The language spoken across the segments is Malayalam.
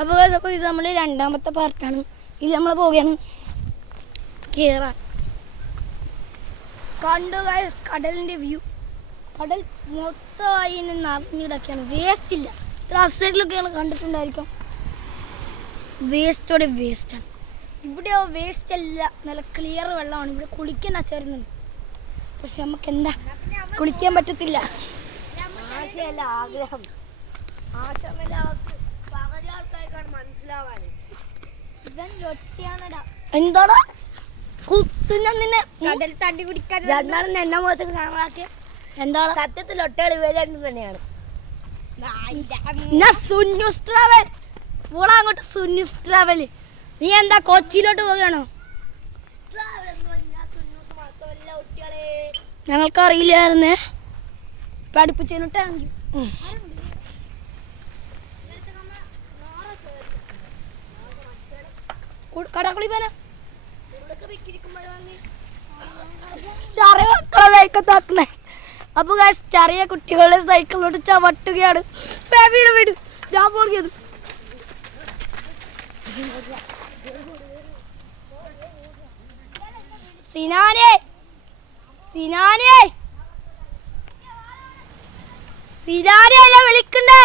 അപ്പോൾ ഇത് നമ്മൾ രണ്ടാമത്തെ പാർട്ടാണ്. ഇത് നമ്മൾ പോവുകയാണ് കേറാൻ. കണ്ടു ഗൈസ് കടലിൻ്റെ വ്യൂ. കടൽ മൊത്തമായി നിറഞ്ഞിടക്കുകയാണ്. വേസ്റ്റ് ഇല്ല. സൈഡിലൊക്കെയാണ് കണ്ടിട്ടുണ്ടായിരിക്കും. വേസ്റ്റോടെ വേസ്റ്റാണ്. ഇവിടെയോ വേസ്റ്റ് അല്ല, നല്ല ക്ലിയർ വെള്ളമാണ്. ഇവിടെ കുളിക്കാൻ ആശാരുന്നുണ്ട്. പക്ഷെ നമുക്ക് എന്താ കുളിക്കാൻ പറ്റത്തില്ല. ആശയല്ല ആഗ്രഹം. മനസ്സിലാവാൻ എന്താടാ കുത്തുന്ന നിന്നെ കടൽ തണ്ടി കുടിക്കാൻ രണ്ടാളും എണ്ണ മുഖത്തേക്ക് കാണാക്കിയ എന്താണ് സത്യത്തിൽ ഒട്ടകൾ ഇവരും തന്നെയാണ്. അങ്ങോട്ട് സുന്യൂസ് ട്രാവൽ. നീ എന്താ കൊച്ചിയിലോട്ട് പോവുകയാണോ? ഞങ്ങൾക്ക് അറിയില്ലായിരുന്നേ. പഠിപ്പിച്ചു. കടക്കുളി പോന ചെറിയ മക്കളെ സൈക്കത്താക്കണേ. അപ്പൊ ചെറിയ കുട്ടികളുടെ സൈക്കിളിലോട്ട് ചവിട്ടുകയാണ്. വീട് ഞാൻ പോകിയത്. സിനാനെ സിനാനെ സിനാനെ അല്ല വിളിക്കണ്ടേ?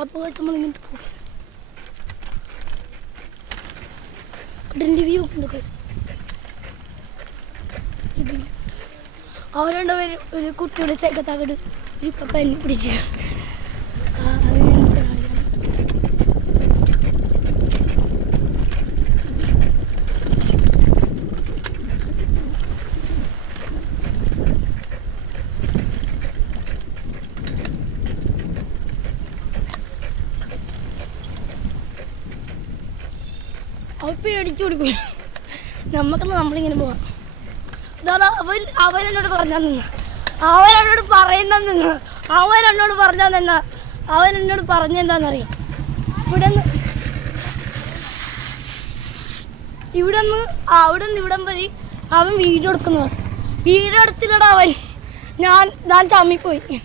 അപ്പോൾ നമ്മൾ ഇങ്ങോട്ട് പോകും. കടലിൻ്റെ വ്യൂ ഉണ്ട്. അവരുണ്ട് ഒരു കുട്ടിയുടെ സൈക്കത്താക്കട് ഒരു പപ്പ പിടിച്ച് അവ പേടിച്ചോടി പോയി. നമ്മളിങ്ങനെ പോവാം. ഇതാണ് അവരെന്നോട് പറഞ്ഞാൽ നിന്ന് അവരെന്നോട് പറയുന്നത് നിന്ന് അവരെന്നോട് പറഞ്ഞാൽ നിന്ന് അവരെന്നോട് പറഞ്ഞെന്താണെന്നറിയാം. അവിടെ നിന്ന് ഇവിടം വരെ അവൻ വീഡിയോ എടുക്കുന്നത്. വീഡിയോ എടുത്തില്ലടാ അവൻ. ഞാൻ ചമ്മിപ്പോയി.